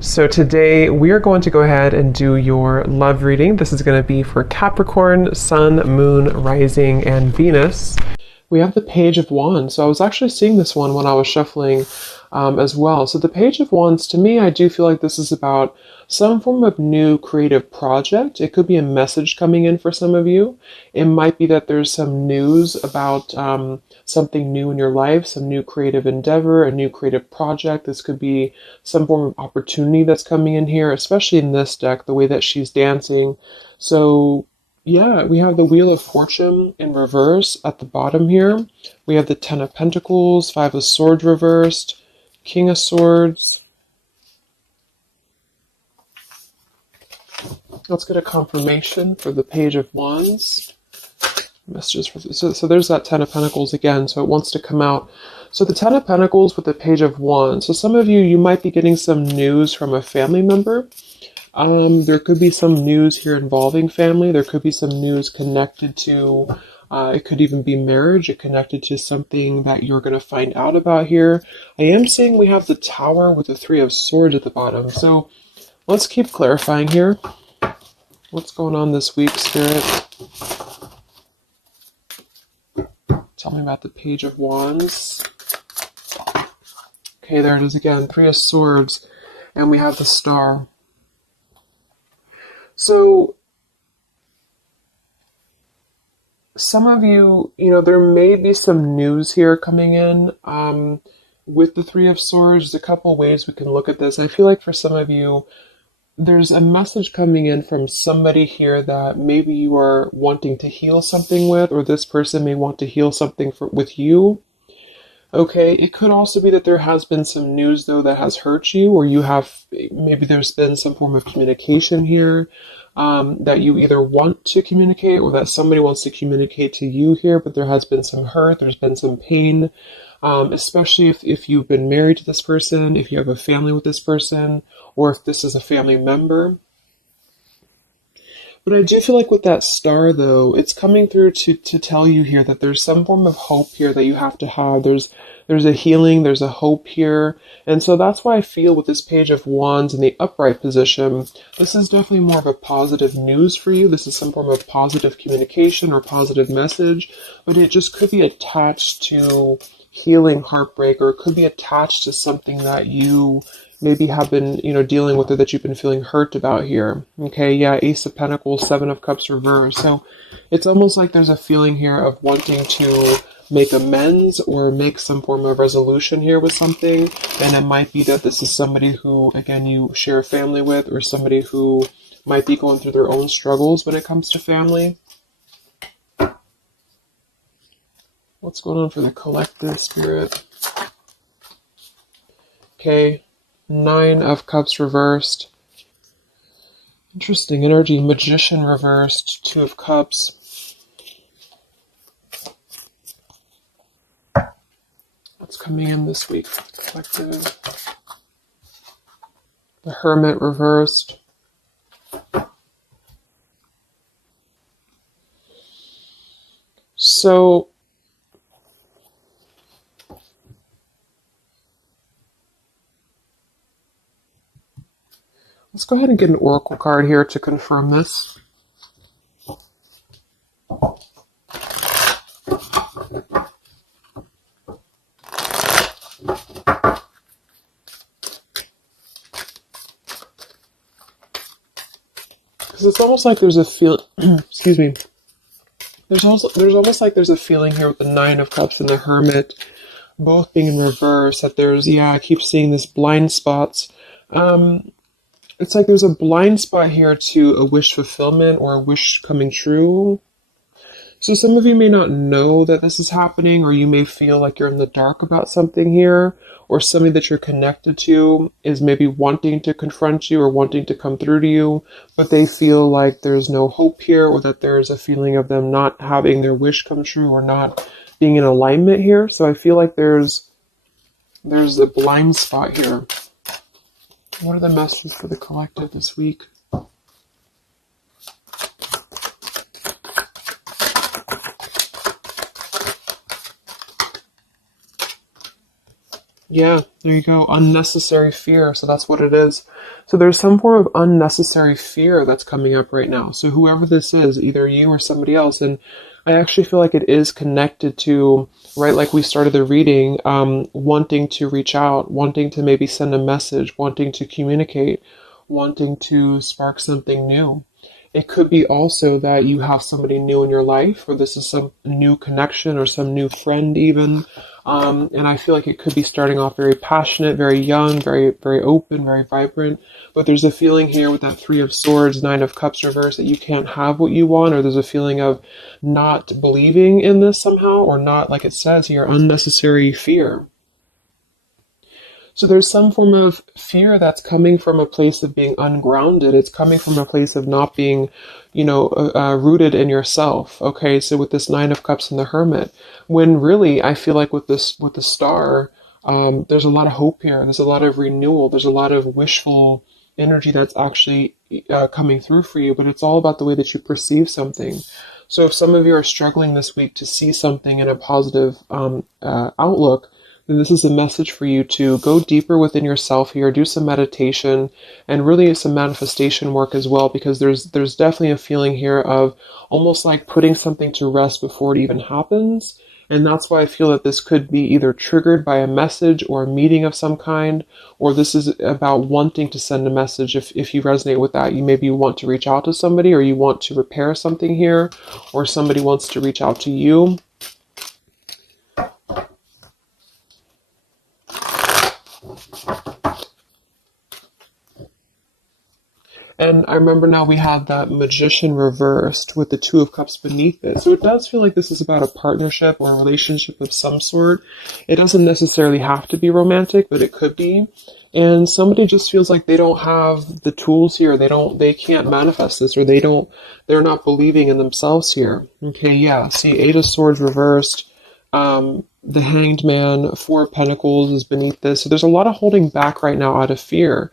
So today we are going to go ahead and do your love reading. This is going to be for Capricorn, Sun, Moon, Rising, and Venus. We have the Page of Wands. So I was actually seeing this one when I was shuffling as well. So the Page of Wands, to me, I do feel like this is about some form of new creative project. It could be a message coming in for some of you. It might be that there's some news about something new in your life, some new creative endeavor, a new creative project. This could be some form of opportunity that's coming in here, especially in this deck, the way that she's dancing. So yeah, we have the Wheel of Fortune in reverse at the bottom here. We have the Ten of Pentacles, Five of Swords reversed, King of Swords. Let's get a confirmation for the Page of Wands. Messages for so there's that Ten of Pentacles again, so it wants to come out. So the Ten of Pentacles with the Page of Wands. So some of you might be getting some news from a family member. There could be some news here involving family. There could be some news connected to, it could even be marriage. It connected to something that you're going to find out about here. I am seeing we have the Tower with the Three of Swords at the bottom. So let's keep clarifying here. What's going on this week, Spirit? Tell me about the Page of Wands. Okay, there it is again. Three of Swords. And we have the Star. So, some of you, there may be some news here coming in with the Three of Swords. There's a couple ways we can look at this. I feel like for some of you, there's a message coming in from somebody here that maybe you are wanting to heal something with, or this person may want to heal something with you. Okay, it could also be that there has been some news, though, that has hurt you, or maybe there's been some form of communication here that you either want to communicate or that somebody wants to communicate to you here, but there has been some hurt, there's been some pain, especially if you've been married to this person, if you have a family with this person, or if this is a family member. But I do feel like with that Star, though, it's coming through to tell you here that there's some form of hope here that you have to have. There's a healing, there's a hope here. And so that's why I feel with this Page of Wands in the upright position, this is definitely more of a positive news for you. This is some form of positive communication or positive message, but it just could be attached to healing heartbreak, or it could be attached to something that you maybe have been, dealing with, or that you've been feeling hurt about here. Okay, yeah, Ace of Pentacles, Seven of Cups reversed. So it's almost like there's a feeling here of wanting to make amends or make some form of resolution here with something. And it might be that this is somebody who, again, you share a family with, or somebody who might be going through their own struggles when it comes to family. What's going on for the collective, Spirit? Okay. Nine of Cups reversed. Interesting energy. Magician reversed. Two of Cups. What's coming in this week for the collective? The Hermit reversed. So let's go ahead and get an oracle card here to confirm this. Because it's almost like there's a feel. Excuse me. There's almost like there's a feeling here with the Nine of Cups and the Hermit, both being in reverse. That I keep seeing this blind spots. It's like there's a blind spot here to a wish fulfillment or a wish coming true. So some of you may not know that this is happening, or you may feel like you're in the dark about something here, or somebody that you're connected to is maybe wanting to confront you or wanting to come through to you, but they feel like there's no hope here, or that there's a feeling of them not having their wish come true or not being in alignment here. So I feel like there's a blind spot here. What are the messages for the collective this week? Yeah, there you go. Unnecessary fear. So that's what it is. So there's some form of unnecessary fear that's coming up right now. So whoever this is, either you or somebody else, and I actually feel like it is connected to, right, like we started the reading, wanting to reach out, wanting to maybe send a message, wanting to communicate, wanting to spark something new. It could be also that you have somebody new in your life, or this is some new connection or some new friend even. And I feel like it could be starting off very passionate, very young, very, very open, very vibrant. But there's a feeling here with that Three of Swords, Nine of Cups reverse, that you can't have what you want, or there's a feeling of not believing in this somehow, or not, like it says here, unnecessary fear. So there's some form of fear that's coming from a place of being ungrounded. It's coming from a place of not being, rooted in yourself. Okay, so with this Nine of Cups and the Hermit, when really I feel like with the Star, there's a lot of hope here. There's a lot of renewal. There's a lot of wishful energy that's actually coming through for you. But it's all about the way that you perceive something. So if some of you are struggling this week to see something in a positive outlook, then this is a message for you to go deeper within yourself here, do some meditation, and really some manifestation work as well, because there's definitely a feeling here of almost like putting something to rest before it even happens. And that's why I feel that this could be either triggered by a message or a meeting of some kind, or this is about wanting to send a message. If you resonate with that, you want to reach out to somebody, or you want to repair something here, or somebody wants to reach out to you. And I remember now we have that Magician reversed with the Two of Cups beneath it. So it does feel like this is about a partnership or a relationship of some sort. It doesn't necessarily have to be romantic, but it could be. And somebody just feels like they don't have the tools here. They can't manifest this, or they're not believing in themselves here. Okay, yeah. See, Eight of Swords reversed. The Hanged Man, Four of Pentacles is beneath this. So there's a lot of holding back right now out of fear.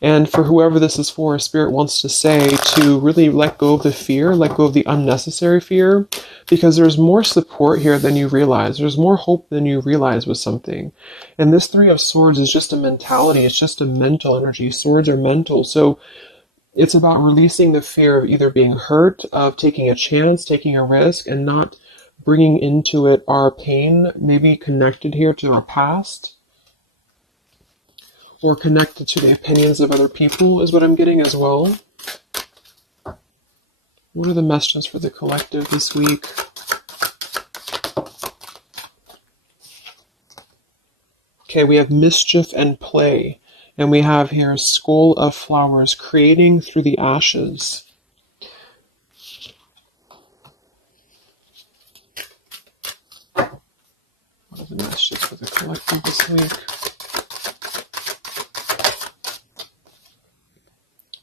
And for whoever this is for, Spirit wants to say to really let go of the fear, let go of the unnecessary fear, because there's more support here than you realize. There's more hope than you realize with something. And this Three of Swords is just a mentality. It's just a mental energy. Swords are mental. So it's about releasing the fear of either being hurt, of taking a chance, taking a risk, and not bringing into it our pain, maybe connected here to our past, or connected to the opinions of other people is what I'm getting as well. What are the messages for the collective this week? Okay, we have mischief and play. And we have here Skull of Flowers, creating through the ashes. What are the messages for the collective this week?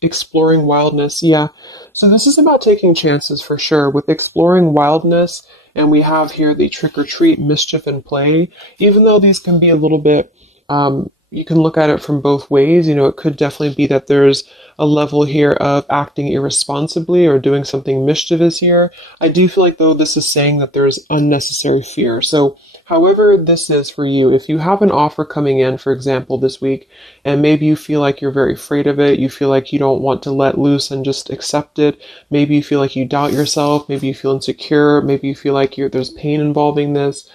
Exploring wildness. Yeah. So this is about taking chances for sure with exploring wildness. And we have here the trick or treat, mischief and play. Even though these can be a little bit, you can look at it from both ways. It could definitely be that there's a level here of acting irresponsibly or doing something mischievous here. I do feel like, though, this is saying that there's unnecessary fear. So however this is for you, if you have an offer coming in, for example, this week, and maybe you feel like you're very afraid of it, you feel like you don't want to let loose and just accept it, maybe you feel like you doubt yourself, maybe you feel insecure, maybe you feel like there's pain involving this,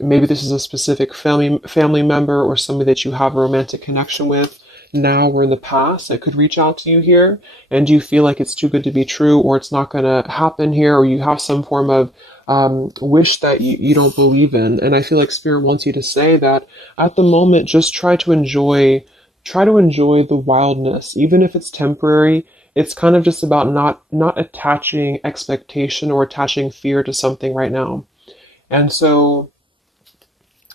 maybe this is a specific family member or somebody that you have a romantic connection with now or in the past that could reach out to you here, and you feel like it's too good to be true, or it's not going to happen here, or you have some form of wish that you don't believe in. And I feel like Spirit wants you to say that at the moment, just try to enjoy the wildness, even if it's temporary. It's kind of just about not attaching expectation or attaching fear to something right now. And so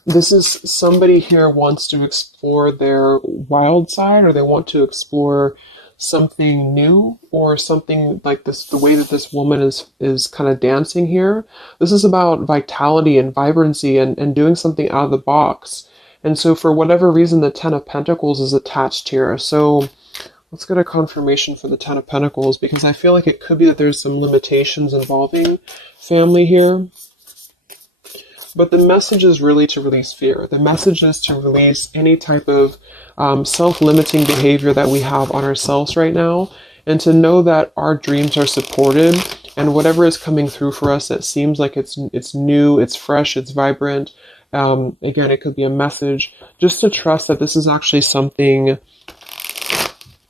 this is somebody here wants to explore their wild side, or they want to explore something new, or something like this, the way that this woman is kind of dancing here. This is about vitality and vibrancy and doing something out of the box. And so for whatever reason, the Ten of Pentacles is attached here. So let's get a confirmation for the Ten of Pentacles, because I feel like it could be that there's some limitations involving family here. But the message is really to release fear. The message is to release any type of self-limiting behavior that we have on ourselves right now, and to know that our dreams are supported, and whatever is coming through for us that seems like it's new, it's fresh, it's vibrant. Again, it could be a message, just to trust that this is actually something.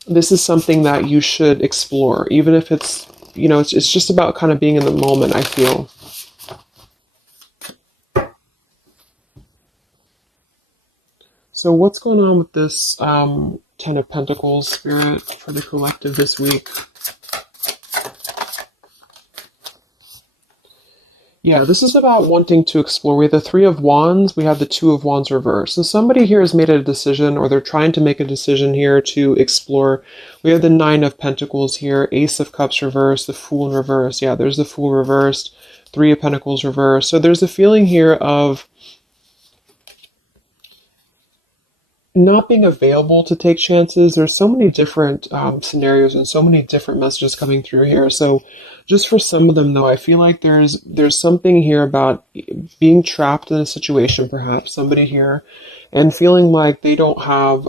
This is something that you should explore, even if it's, you know, it's just about kind of being in the moment, I feel. So what's going on with this Ten of Pentacles, Spirit, for the collective this week? Yeah, this is about wanting to explore. We have the Three of Wands, we have the Two of Wands reversed. So somebody here has made a decision, or they're trying to make a decision here to explore. We have the Nine of Pentacles here, Ace of Cups reversed, the Fool in reverse. Yeah, there's the Fool reversed, Three of Pentacles reversed. So there's a feeling here of not being available to take chances. There's so many different scenarios and so many different messages coming through here. So just for some of them, though, I feel like there's something here about being trapped in a situation, perhaps somebody here, and feeling like they don't have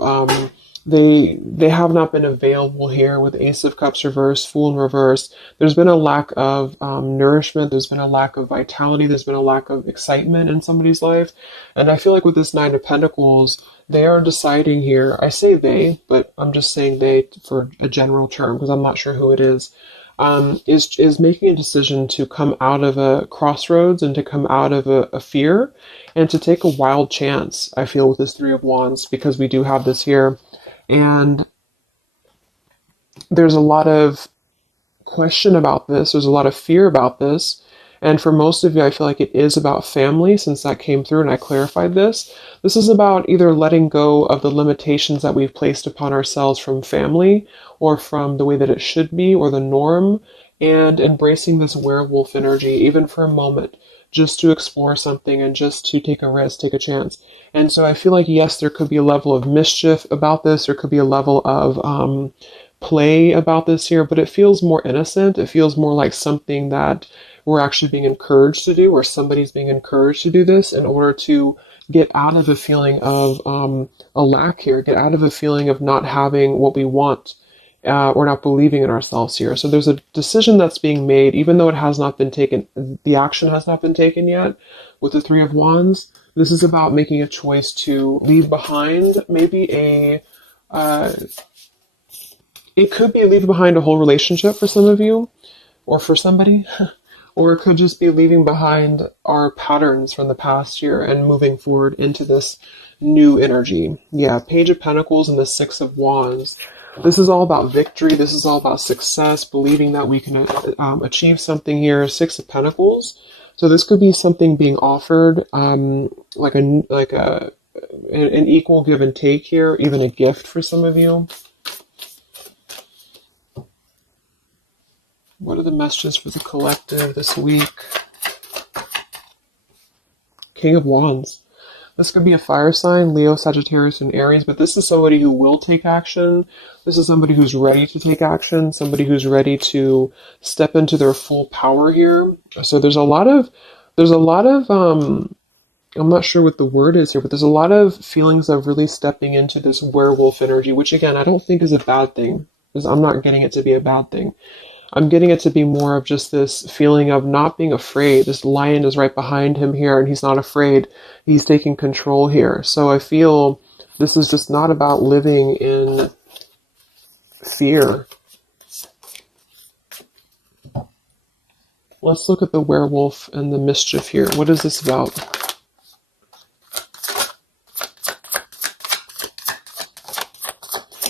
they have not been available here with Ace of Cups reversed, Fool in reverse. There's been a lack of nourishment. There's been a lack of vitality. There's been a lack of excitement in somebody's life. And I feel like with this Nine of Pentacles, they are deciding here, I say they, but I'm just saying they for a general term because I'm not sure who it is making a decision to come out of a crossroads and to come out of a fear and to take a wild chance, I feel, with this Three of Wands, because we do have this here. And there's a lot of question about this. There's a lot of fear about this. And for most of you, I feel like it is about family, since that came through and I clarified this. This is about either letting go of the limitations that we've placed upon ourselves from family, or from the way that it should be, or the norm, and embracing this werewolf energy, even for a moment, just to explore something and just to take a risk, take a chance. And so I feel like, yes, there could be a level of mischief about this. There could be a level of play about this here, but it feels more innocent. It feels more like something that we're actually being encouraged to do, or somebody's being encouraged to do this in order to get out of a feeling of a lack here, get out of a feeling of not having what we want, or not believing in ourselves here. So there's a decision that's being made, even though it has not been taken, the action has not been taken yet with the Three of Wands. This is about making a choice to leave behind maybe it could be leaving behind a whole relationship for some of you, or for somebody. Or it could just be leaving behind our patterns from the past year and moving forward into this new energy. Yeah, Page of Pentacles and the Six of Wands. This is all about victory. This is all about success, believing that we can achieve something here. Six of Pentacles. So this could be something being offered, like an equal give and take here, even a gift for some of you. What are the messages for the collective this week? King of Wands. This could be a fire sign, Leo, Sagittarius, and Aries, but this is somebody who will take action. This is somebody who's ready to take action, somebody who's ready to step into their full power here. So there's a lot of, I'm not sure what the word is here, but there's a lot of feelings of really stepping into this werewolf energy, which again, I don't think is a bad thing, because I'm not getting it to be a bad thing. I'm getting it to be more of just this feeling of not being afraid. This lion is right behind him here, and he's not afraid. He's taking control here. So I feel this is just not about living in fear. Let's look at the werewolf and the mischief here. What is this about?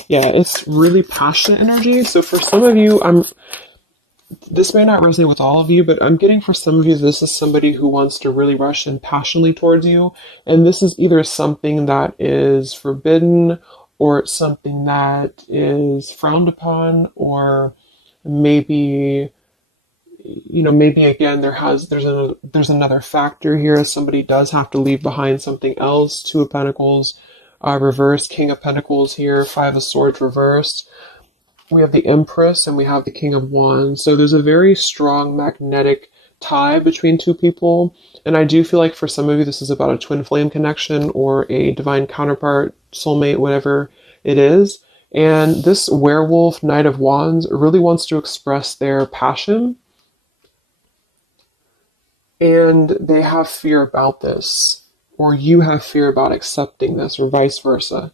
Yeah, it's really passionate energy. So for some of you, this may not resonate with all of you, but I'm getting for some of you, this is somebody who wants to really rush in passionately towards you. And this is either something that is forbidden, or it's something that is frowned upon, or maybe, maybe again, there's another factor here. Somebody does have to leave behind something else. Two of Pentacles reversed, King of Pentacles here, Five of Swords reversed. We have the Empress and we have the King of Wands. So there's a very strong magnetic tie between two people. And I do feel like for some of you, this is about a twin flame connection or a divine counterpart, soulmate, whatever it is. And this werewolf, Knight of Wands, really wants to express their passion. And they have fear about this, or you have fear about accepting this, or vice versa.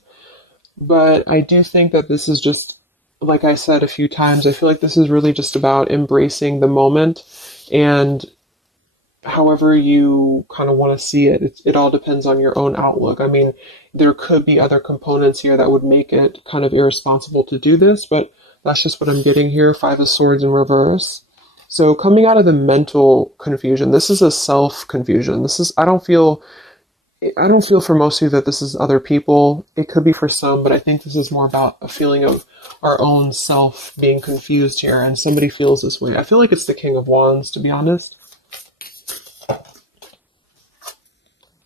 But I do think that this is just, like I said a few times, I feel like this is really just about embracing the moment, and however you kind of want to see it, it all depends on your own outlook. I mean, there could be other components here that would make it kind of irresponsible to do this, but that's just what I'm getting here. Five of Swords in reverse. So coming out of the mental confusion, this is a self-confusion. This is, I don't feel for most of you that this is other people. It could be for some, but I think this is more about a feeling of our own self being confused here, and somebody feels this way. I feel like it's the King of Wands, to be honest.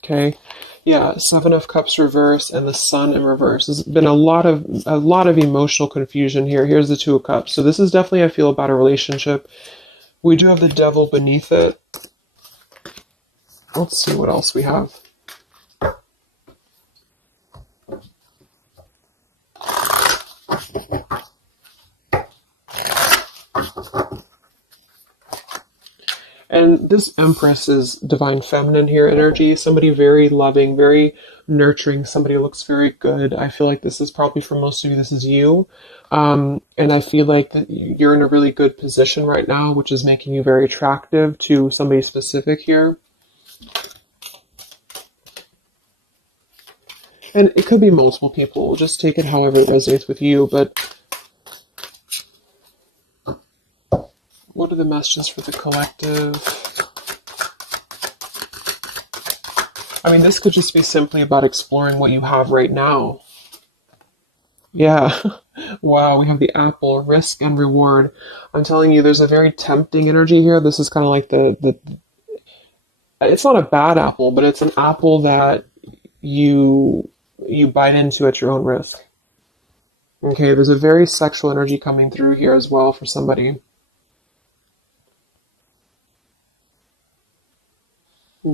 Okay. Yeah, Seven of Cups reverse and the Sun in reverse. There's been a lot of emotional confusion here. Here's the Two of Cups. So this is definitely, I feel, about a relationship. We do have the Devil beneath it. Let's see what else we have. And this Empress is divine feminine here energy. Somebody very loving, very nurturing. Somebody who looks very good. I feel like this is probably for most of you, this is you. And I feel like that you're in a really good position right now, which is making you very attractive to somebody specific here. And it could be multiple people. Just take it however it resonates with you. But what are the messages for the collective? I mean, this could just be simply about exploring what you have right now. Yeah. Wow, we have the apple, risk and reward. I'm telling you, there's a very tempting energy here. This is kind of like it's not a bad apple, but it's an apple that you bite into at your own risk. Okay, there's a very sexual energy coming through here as well for somebody.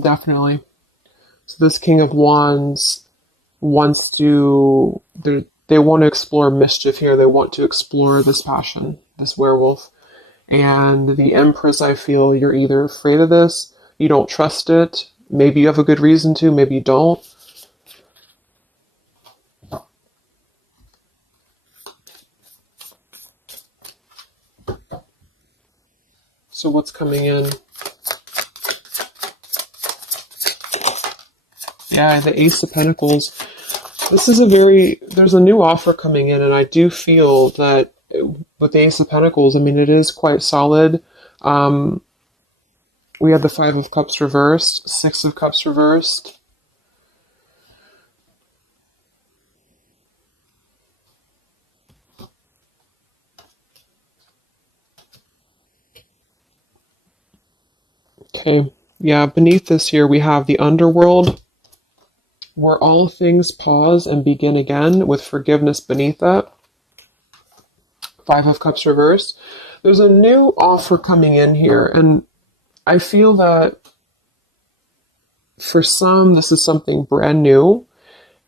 Definitely. So this King of Wands wants to, they want to explore mischief here. They want to explore this passion, this werewolf. And the Empress, I feel you're either afraid of this, you don't trust it, maybe you have a good reason to, maybe you don't. So what's coming in? Yeah, the Ace of Pentacles. This is there's a new offer coming in, and I do feel that with the Ace of Pentacles, I mean, it is quite solid. We have the Five of Cups reversed, Six of Cups reversed. Okay, yeah, beneath this here, we have the Underworld, where all things pause and begin again, with forgiveness beneath that. Five of Cups reversed. There's a new offer coming in here, and I feel that for some, this is something brand new,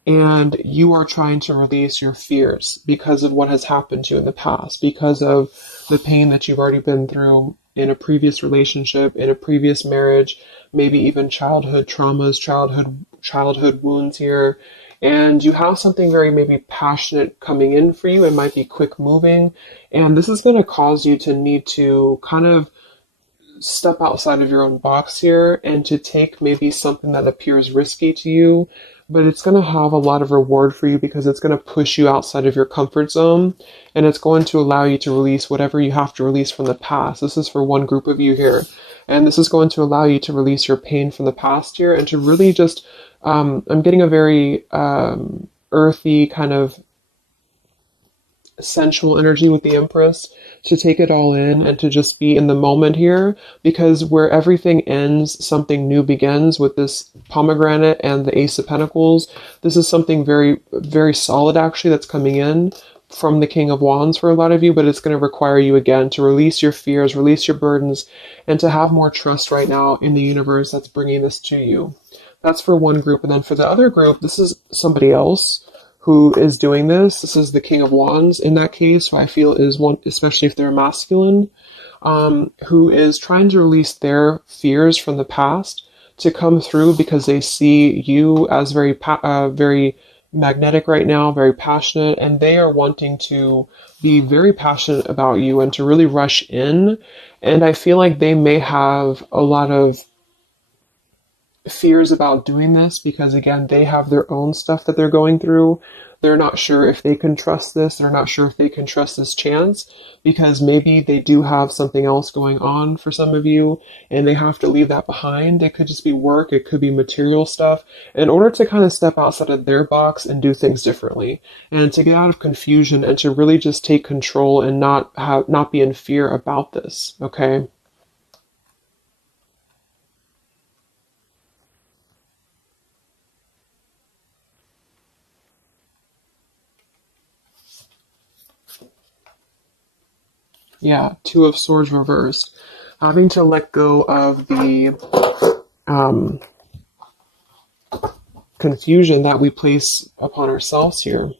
and you are trying to release your fears because of what has happened to you in the past, because of the pain that you've already been through in a previous relationship, in a previous marriage, maybe even childhood traumas, childhood wounds here. And you have something very maybe passionate coming in for you. It might be quick moving. And this is going to cause you to need to kind of step outside of your own box here and to take maybe something that appears risky to you, but it's going to have a lot of reward for you because it's going to push you outside of your comfort zone, and it's going to allow you to release whatever you have to release from the past. This is for one group of you here, and this is going to allow you to release your pain from the past here and to really just, I'm getting a very earthy kind of sensual energy with the Empress, to take it all in and to just be in the moment here, because where everything ends, something new begins with this pomegranate and the Ace of Pentacles. This is something very, very solid actually that's coming in from the King of Wands for a lot of you, but it's going to require you again to release your fears, release your burdens, and to have more trust right now in the universe that's bringing this to you. That's for one group. And then for the other group, this is somebody else who is doing this. This is the King of Wands in that case, who I feel is one, especially if they're masculine, who is trying to release their fears from the past to come through because they see you as very magnetic right now, very passionate, and they are wanting to be very passionate about you and to really rush in. And I feel like they may have a lot of fears about doing this because, again, they have their own stuff that they're going through. They're not sure if they can trust this. They're not sure if they can trust this chance because maybe they do have something else going on for some of you and they have to leave that behind. It could just be work. It could be material stuff in order to kind of step outside of their box and do things differently and to get out of confusion and to really just take control and not be in fear about this. Okay. Yeah, Two of Swords reversed. Having to let go of the confusion that we place upon ourselves here.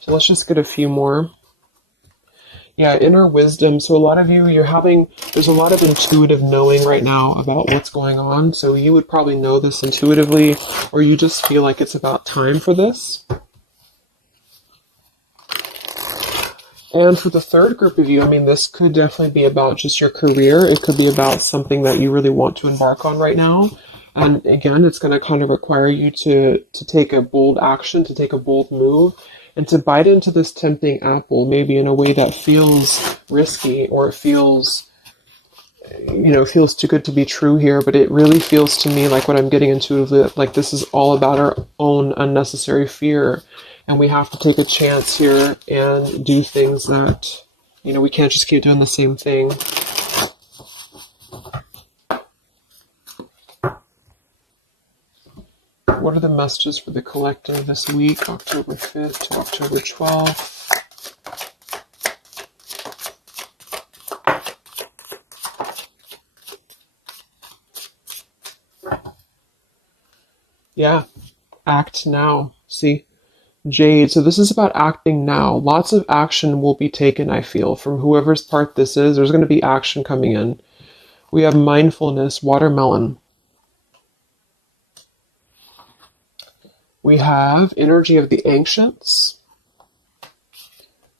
So let's just get a few more. Yeah, inner wisdom. So a lot of you, there's a lot of intuitive knowing right now about what's going on. So you would probably know this intuitively, or you just feel like it's about time for this. And for the third group of you, I mean, this could definitely be about just your career. It could be about something that you really want to embark on right now. And again, it's going to kind of require you to take a bold action, to take a bold move, and to bite into this tempting apple, maybe in a way that feels risky or it feels too good to be true here. But it really feels to me like what I'm getting intuitively, like this is all about our own unnecessary fear. And we have to take a chance here and do things that, we can't just keep doing the same thing. What are the messages for the collective this week, October 5th to October 12th? Yeah, act now. See? Jade, so this is about acting now. Lots of action will be taken, I feel, from whoever's part this is. There's going to be action coming in. We have mindfulness, watermelon. We have energy of the ancients.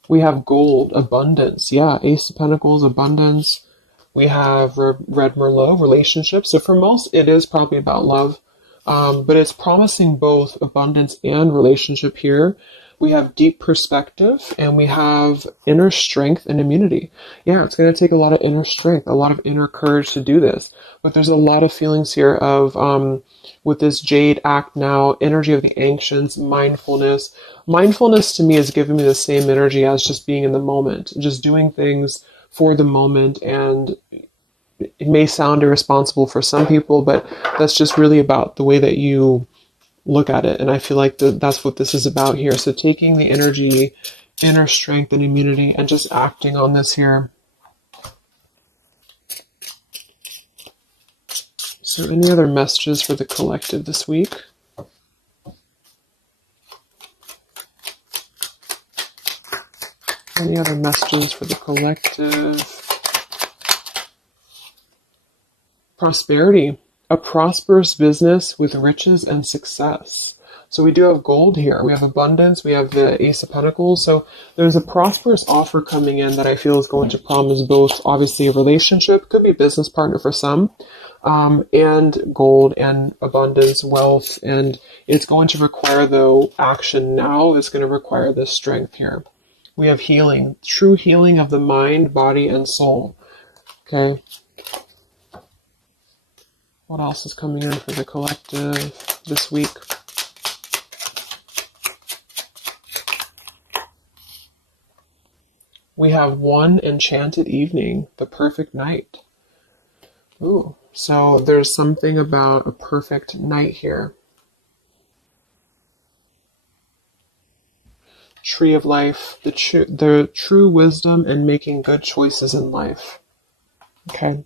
We have gold, abundance. Yeah, Ace of Pentacles, abundance. We have Red Merlot, relationships. So for most, it is probably about love. But it's promising both abundance and relationship here. We have deep perspective and we have inner strength and immunity. Yeah, it's going to take a lot of inner strength, a lot of inner courage to do this. But there's a lot of feelings here of, with this Jade, act now, energy of the ancients, mindfulness. Mindfulness to me is giving me the same energy as just being in the moment, just doing things for the moment. And it may sound irresponsible for some people, but that's just really about the way that you look at it. And I feel like that's what this is about here. So taking the energy, inner strength and immunity and just acting on this here. So any other messages for the collective this week? Any other messages for the collective? Prosperity, a prosperous business with riches and success. So we do have gold here. We have abundance. We have the Ace of Pentacles. So there's a prosperous offer coming in that I feel is going to promise both, obviously, a relationship, could be a business partner for some, and gold and abundance, wealth. And it's going to require, though, action now. It's going to require this strength here. We have healing, true healing of the mind, body, and soul. Okay. What else is coming in for the collective this week? We have one enchanted evening, the perfect night. Ooh, so there's something about a perfect night here. Tree of life, the true wisdom and making good choices in life. Okay.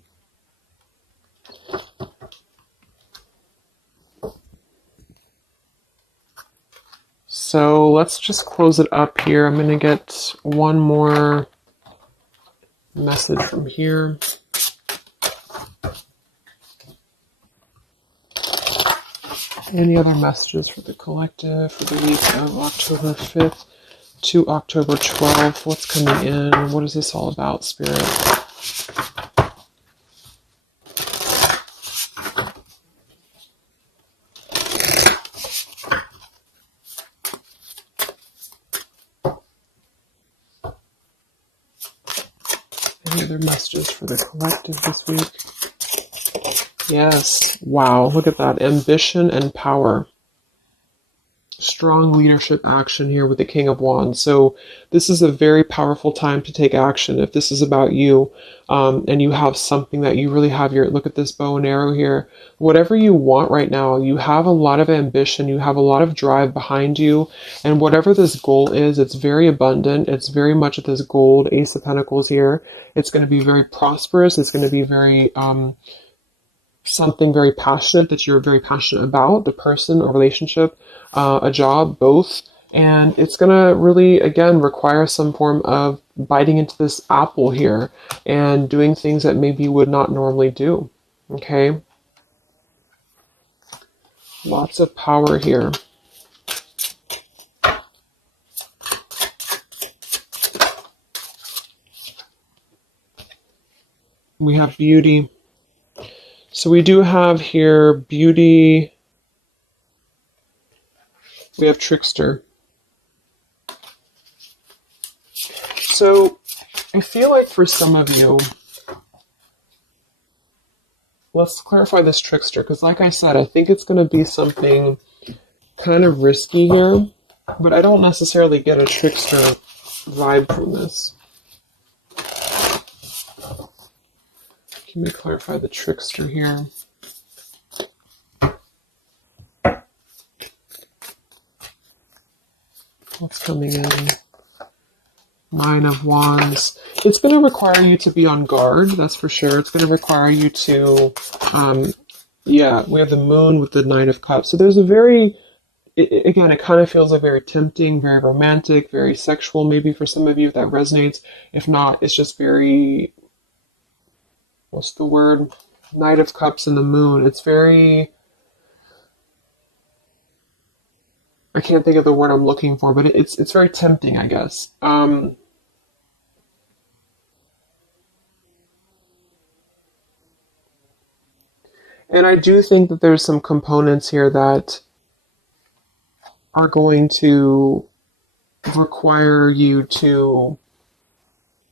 So let's just close it up here. I'm going to get one more message from here. Any other messages for the collective for the week of October 5th to October 12th? What's coming in? What is this all about, Spirit? Any other messages for the collective this week? Yes. Wow. Look at that. Ambition and power. Strong leadership action here with the King of Wands. So this is a very powerful time to take action. If this is about you, and you have something that you really have your, look at this bow and arrow here, whatever you want right now, you have a lot of ambition, you have a lot of drive behind you, and whatever this goal is, it's very abundant. It's very much at this gold, Ace of Pentacles here. It's going to be very prosperous. It's going to be very, something very passionate that you're very passionate about, the person or relationship, a job, both. And it's going to really, again, require some form of biting into this apple here and doing things that maybe you would not normally do. Okay? Lots of power here. We have beauty. So we do have here beauty. We have trickster. So I feel like for some of you, let's clarify this trickster, because like I said, I think it's going to be something kind of risky here, but I don't necessarily get a trickster vibe from this. Let me clarify the trickster here. What's coming in? Nine of Wands. It's going to require you to be on guard, that's for sure. It's going to require you to, yeah, we have the Moon with the Nine of Cups. So there's a very, again, it kind of feels like very tempting, very romantic, very sexual, maybe for some of you if that resonates. If not, it's just very, what's the word? Knight of Cups and the Moon. It's very, I can't think of the word I'm looking for, but it's very tempting, I guess. And I do think that there's some components here that are going to require you to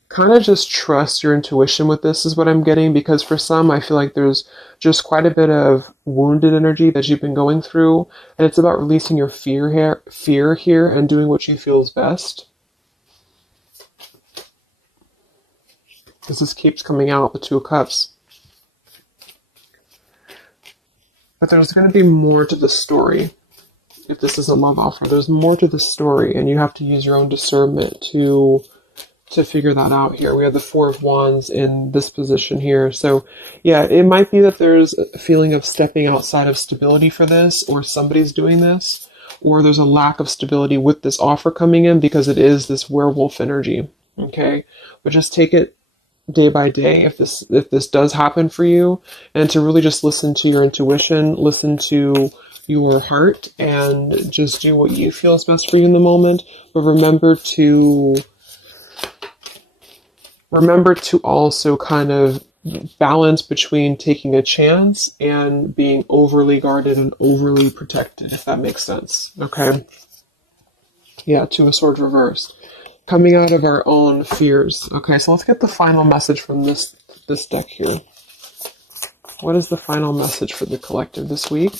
kind of just trust your intuition with this, is what I'm getting, because for some, I feel like there's just quite a bit of wounded energy that you've been going through, and it's about releasing your fear here and doing what you feel is best. Because this keeps coming out, the Two of Cups. But there's going to be more to the story. If this is a love offer, there's more to the story, and you have to use your own discernment to figure that out here. We have the Four of Wands in this position here. So yeah, it might be that there's a feeling of stepping outside of stability for this, or somebody's doing this, or there's a lack of stability with this offer coming in because it is this werewolf energy. Okay? But just take it day by day if this does happen for you, and to really just listen to your intuition, listen to your heart, and just do what you feel is best for you in the moment. But remember to also kind of balance between taking a chance and being overly guarded and overly protected, if that makes sense. Okay? Yeah, Two of Swords reversed. Coming out of our own fears. Okay, so let's get the final message from this deck here. What is the final message for the collective this week?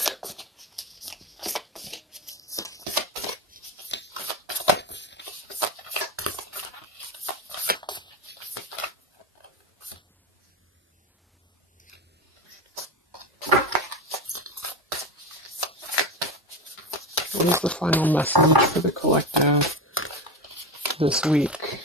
What is the final message for the collective this week.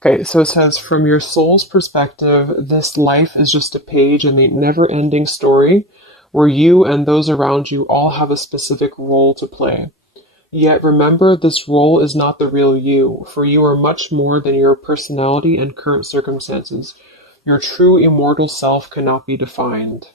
Okay, so it says, from your soul's perspective, this life is just a page in the never-ending story where you and those around you all have a specific role to play. Yet remember, this role is not the real you, for you are much more than your personality and current circumstances. Your true immortal self cannot be defined.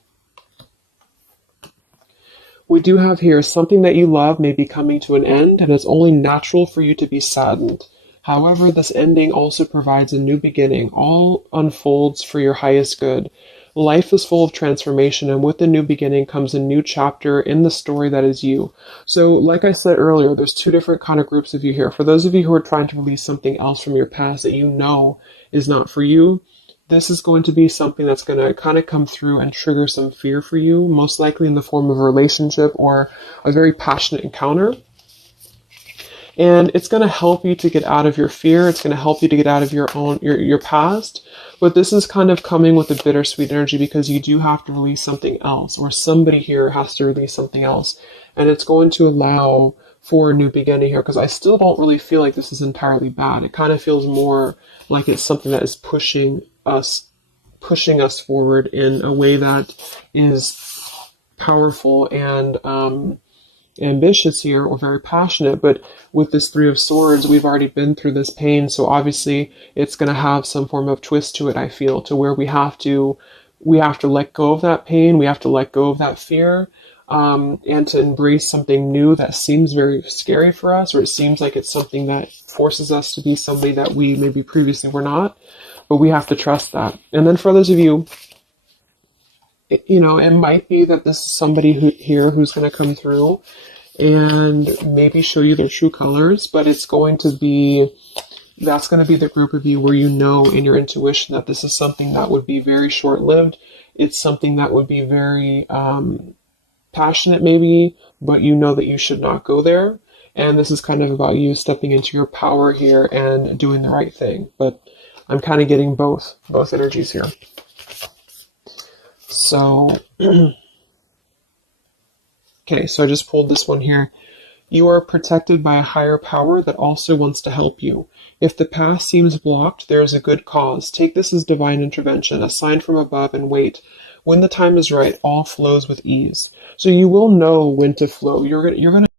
We do have here, something that you love may be coming to an end, and it's only natural for you to be saddened. However, this ending also provides a new beginning. All unfolds for your highest good. Life is full of transformation, and with the new beginning comes a new chapter in the story that is you. So, like I said earlier, there's two different kind of groups of you here. For those of you who are trying to release something else from your past that you know is not for you, this is going to be something that's going to kind of come through and trigger some fear for you, most likely in the form of a relationship or a very passionate encounter. And it's going to help you to get out of your fear. It's going to help you to get out of your past. But this is kind of coming with a bittersweet energy because you do have to release something else, or somebody here has to release something else. And it's going to allow for a new beginning here, because I still don't really feel like this is entirely bad. It kind of feels more like it's something that is pushing us forward in a way that is powerful and ambitious here, or very passionate. But with this Three of Swords, we've already been through this pain, so obviously it's going to have some form of twist to it, I feel, to where we have to let go of that pain, we have to let go of that fear, and to embrace something new that seems very scary for us, or it seems like it's something that forces us to be somebody that we maybe previously were not, but we have to trust that. And then for those of you, you know, it might be that this is somebody who's going to come through and maybe show you their true colors, but that's going to be the group of you where you know in your intuition that this is something that would be very short-lived. It's something that would be very passionate maybe, but you know that you should not go there. And this is kind of about you stepping into your power here and doing the right thing. But I'm kind of getting both energies here. So, okay, so I just pulled this one here. You are protected by a higher power that also wants to help you. If the path seems blocked, there is a good cause. Take this as divine intervention, a sign from above, and wait. When the time is right, all flows with ease. So you will know when to flow. You're gonna